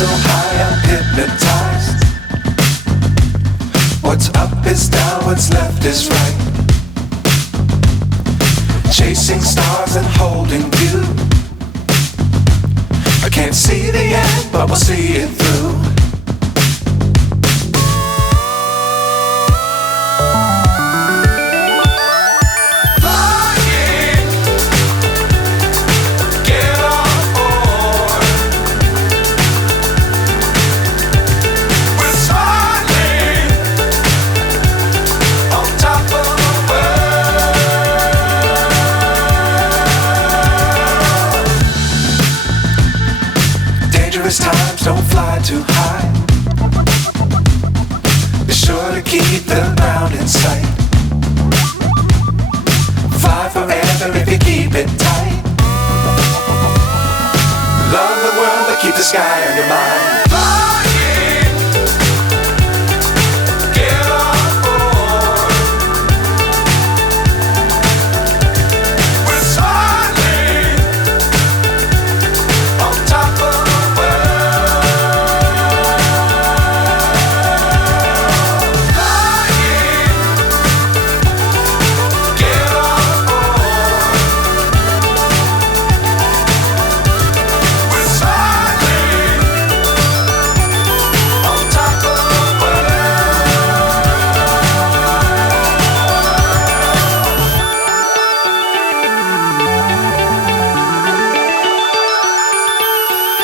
so high I'm hypnotized. What's up is down, what's left is right. Chasing stars and holding you. I can't see the end, but we'll see it through. Times don't fly too high. Be sure to keep the ground in sight. Fly forever if you keep it tight. Love the world but keep the sky on your mind.